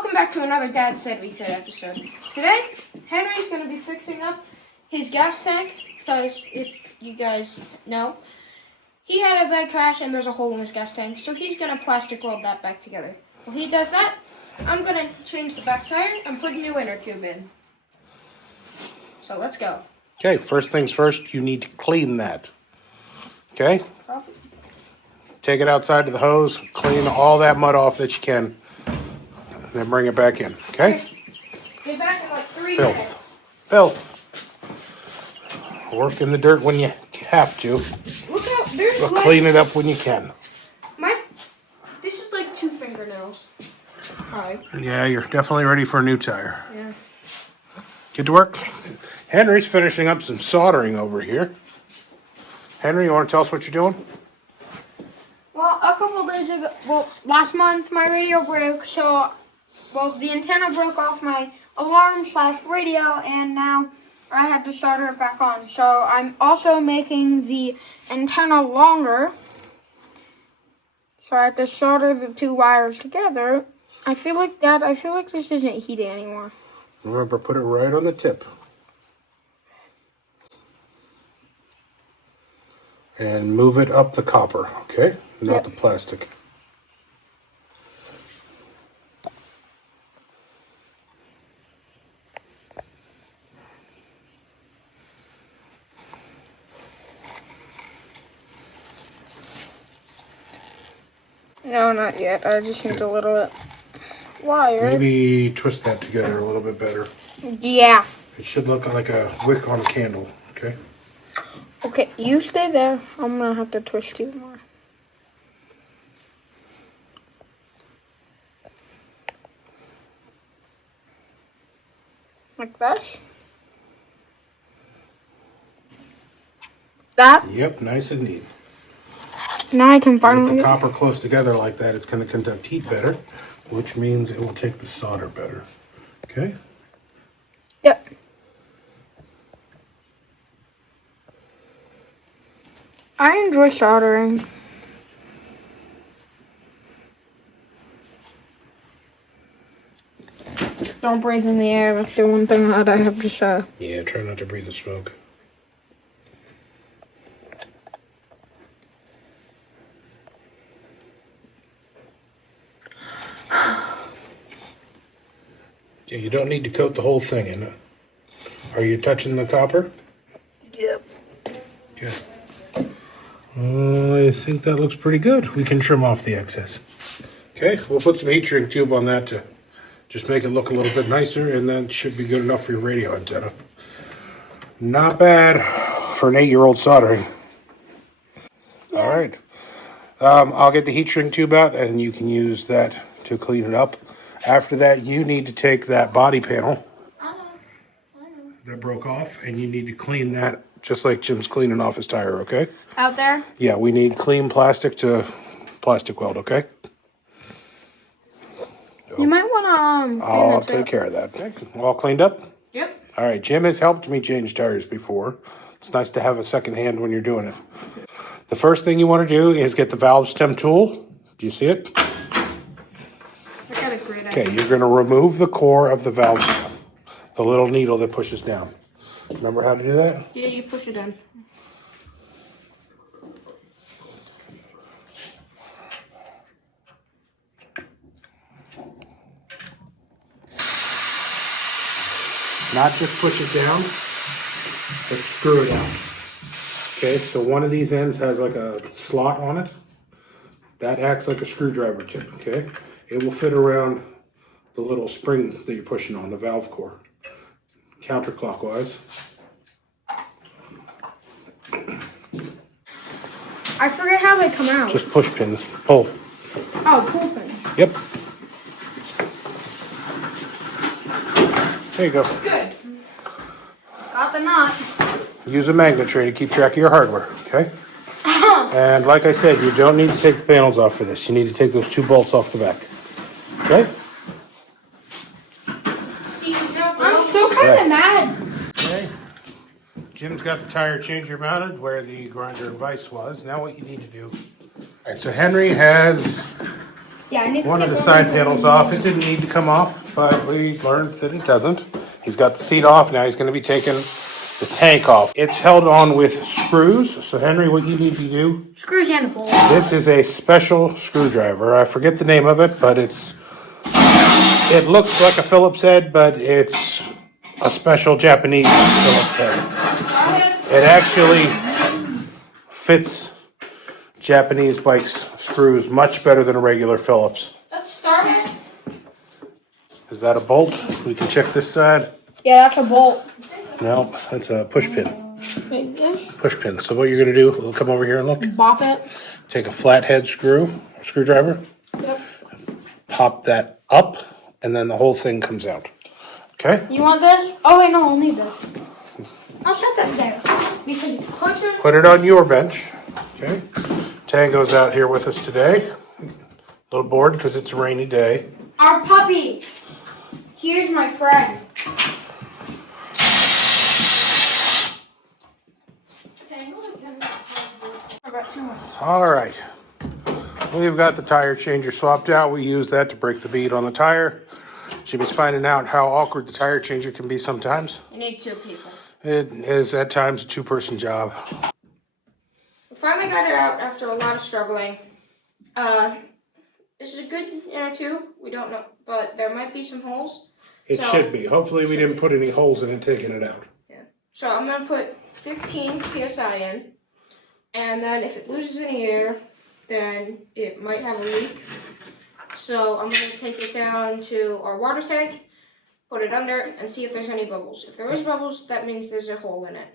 Welcome back to another Dad Said We Could episode. Today, Henry's going to be fixing up his gas tank because, if you guys know, he had a bad crash and there's a hole in his gas tank, so he's going to plastic weld that back together. While he does that, I'm going to change the back tire and put a new inner tube in. So let's go. Okay, first things first, you need to clean that. Okay? Probably. Take it outside to the hose, clean all that mud off that you can, and then bring it back in, okay? Get back in like 3 minutes. Filth. Work in the dirt when you have to, Look out, there's but like... clean it up when you can. This is like 2 fingernails. Alright. Yeah, you're definitely ready for a new tire. Yeah. Get to work. Henry's finishing up some soldering over here. Henry, you want to tell us what you're doing? Well, a couple days ago, last month my radio broke, so, the antenna broke off my alarm/radio, and now I had to solder it back on. So I'm also making the antenna longer, so I had to solder the 2 wires together. I feel like this isn't heating anymore. Remember, put it right on the tip. And move it up the copper, okay? Not the plastic. No, not yet. I just need a little bit wire. Maybe twist that together a little bit better. Yeah. It should look like a wick on a candle, okay? Okay, you stay there. I'm gonna have to twist you more. Like this? That? Yep, nice and neat. Now I can With finally... the copper close together like that, it's going to conduct heat better, which means it will take the solder better. Okay? Yep. I enjoy soldering. Don't breathe in the air. That's the one thing that I have to say. Yeah, try not to breathe the smoke. Yeah, you don't need to coat the whole thing in it. Are you touching the copper? Yep. Okay. I think that looks pretty good. We can trim off the excess. Okay, we'll put some heat shrink tube on that to just make it look a little bit nicer, and that should be good enough for your radio antenna. Not bad for an 8-year-old soldering. All right. I'll get the heat shrink tube out, and you can use that to clean it up. After that, you need to take that body panel that broke off, and you need to clean that just like Jim's cleaning off his tire, okay? Out there? Yeah, we need clean plastic to plastic weld, okay? You might want to I'll take care of that. Okay, all cleaned up? Yep. All right, Jim has helped me change tires before. It's nice to have a second hand when you're doing it. The first thing you want to do is get the valve stem tool. Do you see it? I got a great idea. Okay, you're going to remove the core of the valve stem, the little needle that pushes down. Remember how to do that? Yeah, you push it in. Not just push it down, but screw it out. Okay, so one of these ends has like a slot on it. That acts like a screwdriver tip, okay? It will fit around the little spring that you're pushing on, the valve core. Counterclockwise. I forget how they come out. Just push pins. Pull. Oh, pull pin. Yep. There you go. Good. Got the knot. Use a magnet tray to keep track of your hardware, okay? And like I said, you don't need to take the panels off for this. You need to take those 2 bolts off the back. Okay? I'm still kind of mad. Okay. Jim's got the tire changer mounted where the grinder and vise was. Now what you need to do... Alright, so Henry has Yeah, I need to one of take the one side of panels off. It didn't need to come off, but we learned that it doesn't. He's got the seat off. Now he's going to be taking the tank off. It's held on with screws. So Henry, what you need to do, Screws and a bolt. this is a special screwdriver. I forget the name of it, but it looks like a Phillips head, but it's a special Japanese Phillips head. It actually fits Japanese bikes screws much better than a regular Phillips. Let's start it. Is that a bolt? We can check this side. Yeah, that's a bolt. No, that's a push pin. Like this. Push pin. So what you're gonna do, we'll come over here and look. Bop it. Take a flathead screwdriver, Yep. pop that up, and then the whole thing comes out. Okay? You want this? Oh wait, no, I'll need this. I'll set that there because you push it. Put it on your bench. Okay? Tango's out here with us today. A little bored because it's a rainy day. Our puppy. Here's my friend. All right. We've got the tire changer swapped out. We use that to break the bead on the tire. Jimmy's finding out how awkward the tire changer can be sometimes. You need 2 people. It is at times a 2-person job. We finally got it out after a lot of struggling. This is a good inner tube. We don't know, but there might be some holes. It should be. Hopefully we didn't put any holes in it taking it out. Yeah. So I'm going to put 15 PSI in. And then if it loses any air, then it might have a leak. So I'm going to take it down to our water tank, put it under, and see if there's any bubbles. If there is bubbles, that means there's a hole in it.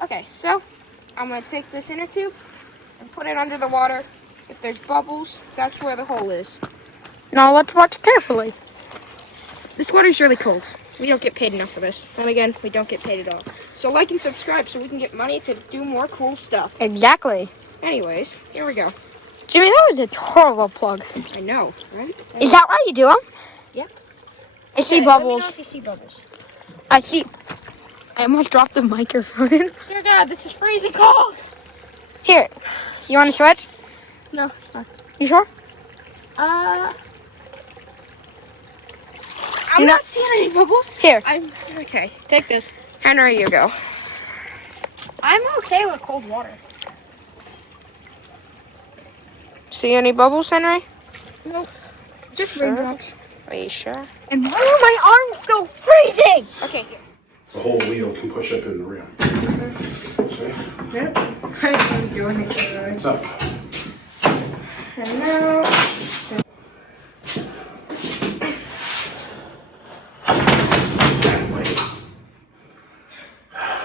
Okay, so I'm going to take this inner tube and put it under the water. If there's bubbles, that's where the hole is. Now let's watch carefully. This water's really cold. We don't get paid enough for this. Then again, we don't get paid at all. So like and subscribe so we can get money to do more cool stuff. Exactly. Anyways, here we go. Jimmy, that was a horrible plug. I know, right? Is that why you do them? Yeah. I see Let me bubbles. know if you see bubbles. I see. I almost dropped the microphone. Dear God, this is freezing cold. Here. You want to switch? No, it's fine. You sure? I'm not seeing any bubbles. Here. I'm okay. Take this. Henry, you go. I'm okay with cold water. See any bubbles, Henry? Nope. Just Sure. raindrops. Are you sure? And why are my arms so freezing? Okay, here. The whole wheel can push up in the rim. See? Yep. I'm doing it. It's up. And now.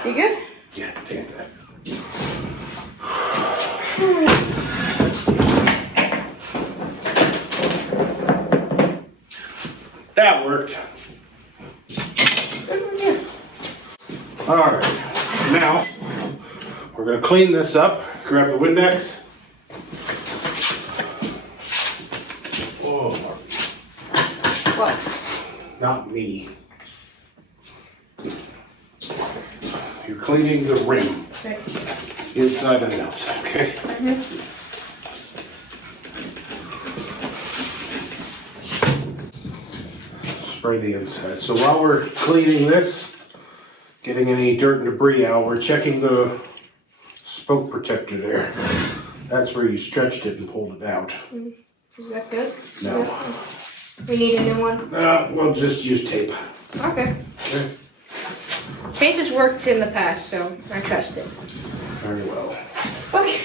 You good? Yeah, take that. That worked. All right, now we're gonna clean this up. Grab the Windex. Oh, What? not me. You're cleaning the rim, Okay. inside and outside, okay? Spray the inside. So while we're cleaning this, getting any dirt and debris out, we're checking the spoke protector there. That's where you stretched it and pulled it out. Is that good? No. We need a new one. We'll just use tape. Okay. Okay? Tape has worked in the past, so I trust it. Very well. Okay.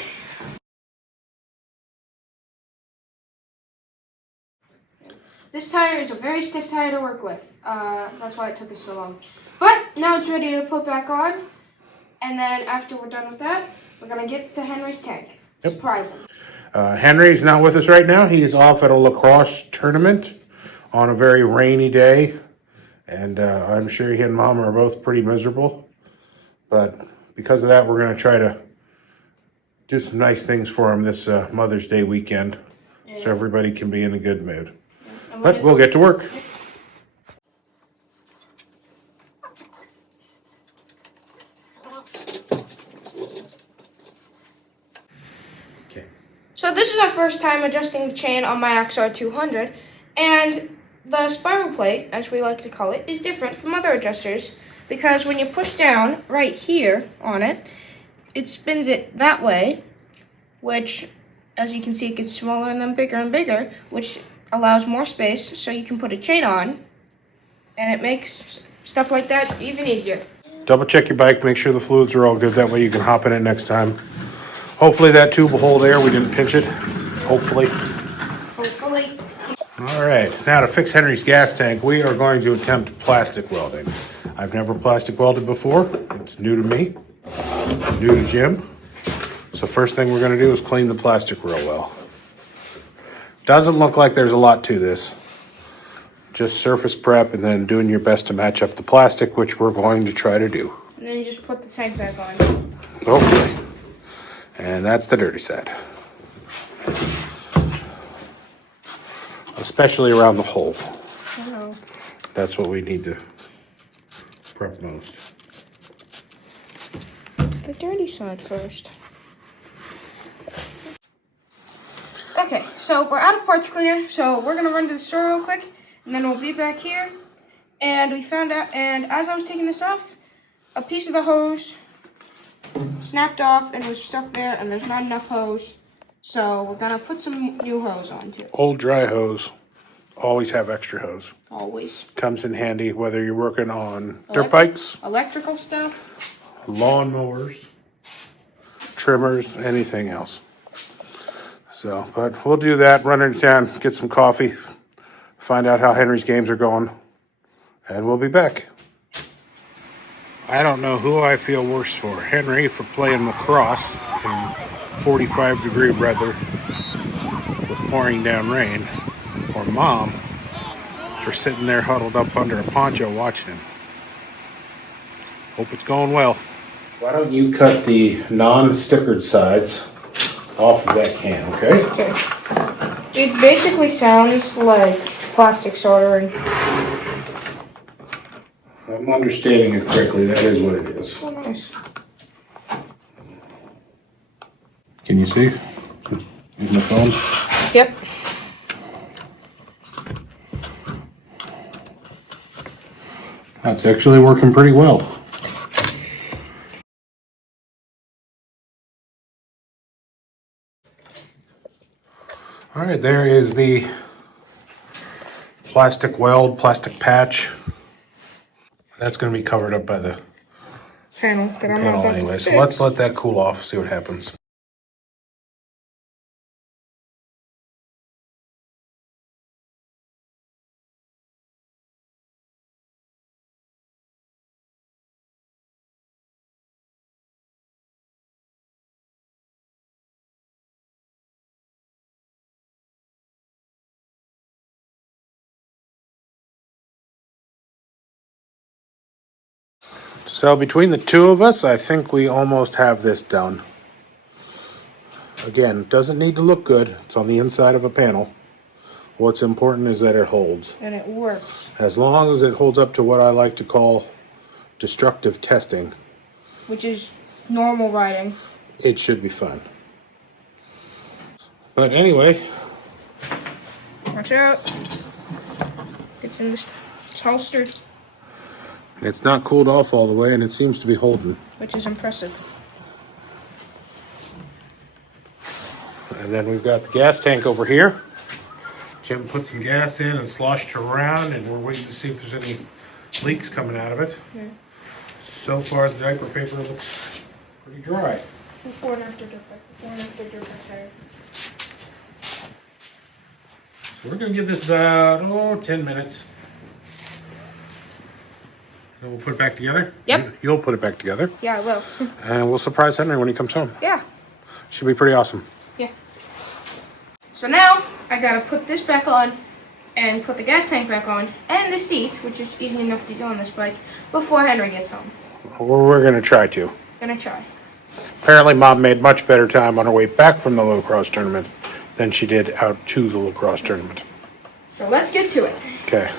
This tire is a very stiff tire to work with. That's why it took us so long. But now it's ready to put back on. And then after we're done with that, we're going to get to Henry's tank. Yep. Surprise him. Henry's not with us right now. He's off at a lacrosse tournament on a very rainy day. And I'm sure he and Mom are both pretty miserable. But because of that, we're going to try to do some nice things for him this Mother's Day weekend. So everybody can be in a good mood. But we'll get to work. So this is our first time adjusting the chain on my XR200, and the spiral plate, as we like to call it, is different from other adjusters because when you push down right here on it, it spins it that way, which, as you can see, it gets smaller and then bigger and bigger, which allows more space so you can put a chain on, and it makes stuff like that even easier. Double check your bike, make sure the fluids are all good. That way you can hop in it next time. Hopefully that tube will hold air. We didn't pinch it. Hopefully. Hopefully. All right, now to fix Henry's gas tank, we are going to attempt plastic welding. I've never plastic welded before. It's new to me, new to Jim. So first thing we're gonna do is clean the plastic real well. Doesn't look like there's a lot to this. Just surface prep and then doing your best to match up the plastic, which we're going to try to do. And then you just put the tank back on. Hopefully. And that's the dirty side. Especially around the hole. I know. That's what we need to prep most. The dirty side first. Okay, so we're out of parts cleaner, so we're gonna run to the store real quick, and then we'll be back here. And we found out, and as I was taking this off, a piece of the hose snapped off and was stuck there, and there's not enough hose. So we're gonna put some new hose on too. Old dry hose. Always have extra hose. Always. Comes in handy whether you're working on dirt bikes, Electrical stuff. lawn mowers, trimmers, anything else. So, but we'll do that, run into town, get some coffee, find out how Henry's games are going, and we'll be back. I don't know who I feel worse for. Henry for playing lacrosse in 45-degree weather with pouring down rain, or Mom for sitting there huddled up under a poncho watching him. Hope it's going well. Why don't you cut the non-stickered sides off of that can, okay? Okay. It basically sounds like plastic soldering. I'm understanding it correctly. That is what it is. Oh, nice. Can you see? Using the phone? Yep. That's actually working pretty well. All right, there is the plastic weld, plastic patch. That's going to be covered up by the Panel that I'm not panel about anyway. to So fix. let's let that cool off, see what happens. So between the two of us, I think we almost have this done. Again, doesn't need to look good. It's on the inside of a panel. What's important is that it holds. And it works. As long as it holds up to what I like to call destructive testing, Which is normal riding. it should be fun. But anyway, Watch out. It's in this. It's holstered, it's not cooled off all the way and it seems to be holding. which is impressive. And then we've got the gas tank over here. Jim put some gas in and sloshed around, and we're waiting to see if there's any leaks coming out of it. Yeah. So far, the diaper paper looks pretty dry. Before and after dirt bike. Before and after dirt bike tire. So we're going to give this about, 10 minutes. Then we'll put it back together. Yep. You'll put it back together. Yeah, I will. And we'll surprise Henry when he comes home. Yeah. Should be pretty awesome. Yeah. So now I gotta put this back on and put the gas tank back on and the seat, which is easy enough to do on this bike, before Henry gets home. We're going to try to. Gonna try. Apparently, Mom made much better time on her way back from the lacrosse tournament than she did out to the lacrosse tournament. So let's get to it. Okay.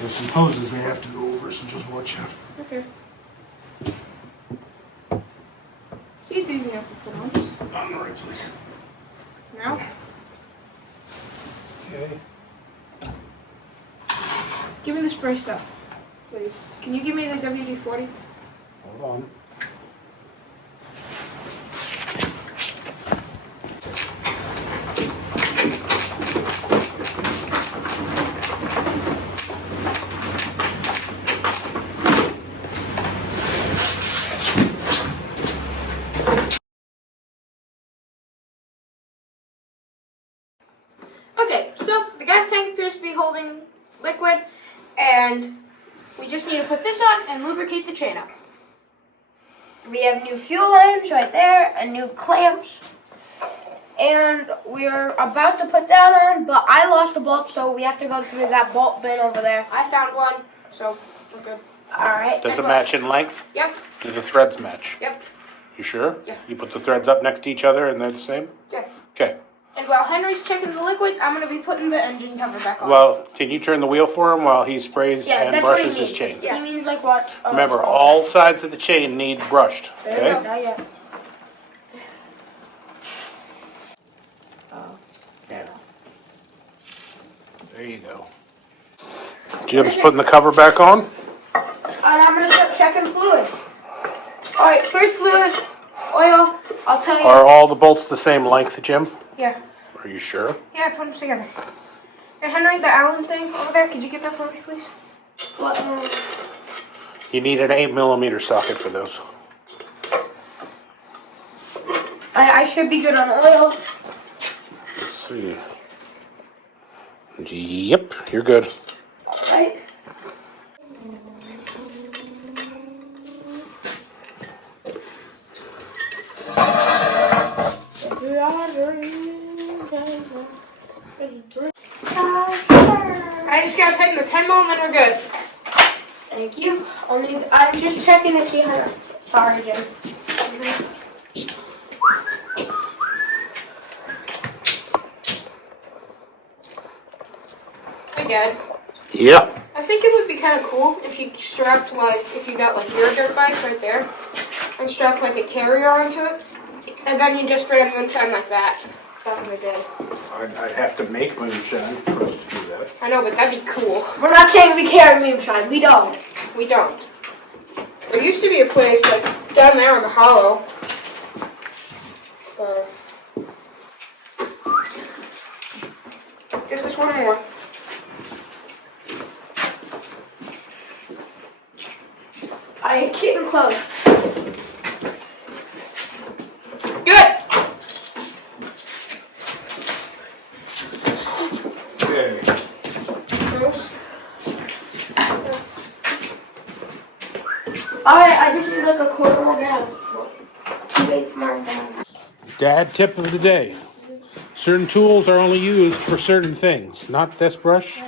There's some hoses may have to go over, so just watch out. Okay. See, it's easy enough to put on. On the right place. Now, Okay. give me the spray stuff, please. Can you give me the WD-40? Hold on. Okay, so the gas tank appears to be holding liquid, and we just need to put this on and lubricate the chain up. We have new fuel lines right there and new clamps, and we're about to put that on, but I lost a bolt, so we have to go through that bolt bin over there. I found one, so we're good. Alright. Does it match in length? Yep. Do the threads match? Yep. You sure? Yeah. You put the threads up next to each other and they're the same? Yeah. Okay. And while Henry's checking the liquids, I'm going to be putting the engine cover back on. Well, can you turn the wheel for him while he sprays and that's what brushes he his means. chain? Yeah. He means like what? Remember, all sides of the chain need brushed. There you go. Okay? Not yet. Oh, there. There you go. Jim's putting the cover back on. And I'm going to start checking fluid. Alright, first fluid, oil, I'll tell you. Are all the bolts the same length, Jim? Yeah. Are you sure? Yeah, I put them together. Hey, Henry, the Allen thing over there, could you get that for me, please? You need an 8mm socket for those. I should be good on oil. Let's see. Yep, you're good. Right. I just gotta tighten the 10 mil and then we're good. Thank you. I'm just checking to see how. Sorry, Jim. Hey, Dad. Yep. I think it would be kind of cool if you strapped if you got your dirt bike right there and strapped a carrier onto it, and then you just ran moonshine like that back in the day. I'd have to make moonshine for us to do that. I know, but that'd be cool. We're not saying we carry moonshine. We don't. We don't. There used to be a place down there in the hollow. Just this one more. I getting close. Good. Okay. Alright, I just need a quarter more down. Too late for mine down. Dad tip of the day. Certain tools are only used for certain things. Not this brush.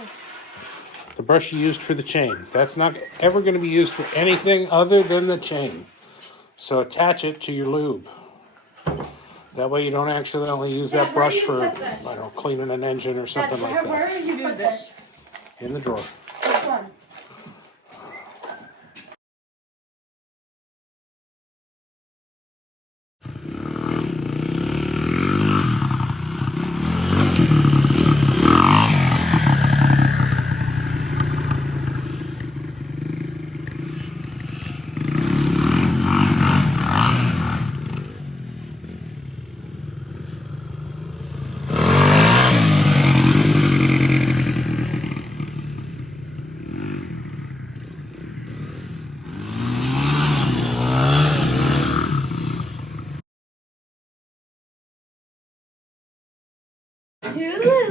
The brush you used for the chain. That's not ever going to be used for anything other than the chain. So attach it to your lube. That way you don't accidentally use that brush for, I don't know, cleaning an engine or something like that. Where did you do this? In the drawer. Which one? Toodaloo.